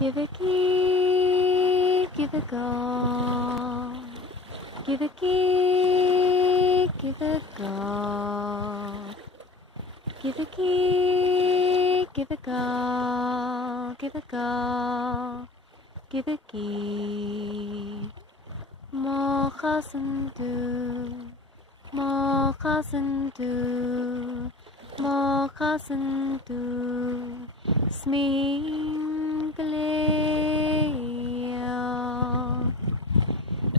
Give a key, give a go. Give a key, give a go. Give a key, give a go. Give a go. Give a key. Mochasentu, mochasentu, mochasentu. Smingleo.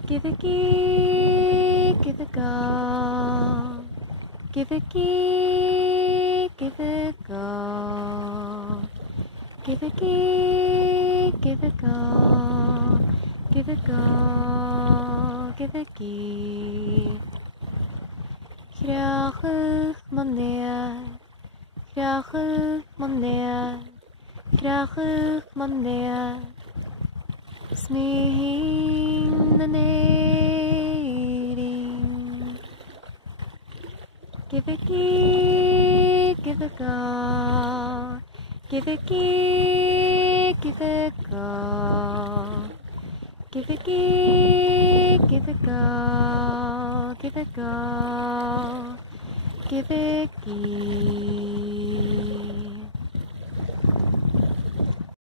Give a key, give a go. Give a key, give a go. Give a key, give a go. Give a go, give a key. Graag monea, graag monea, graag monea. Smin the nering. Give a key, give a go. Give a key, give a go. Give a key, give a go. Give a go. Give a key.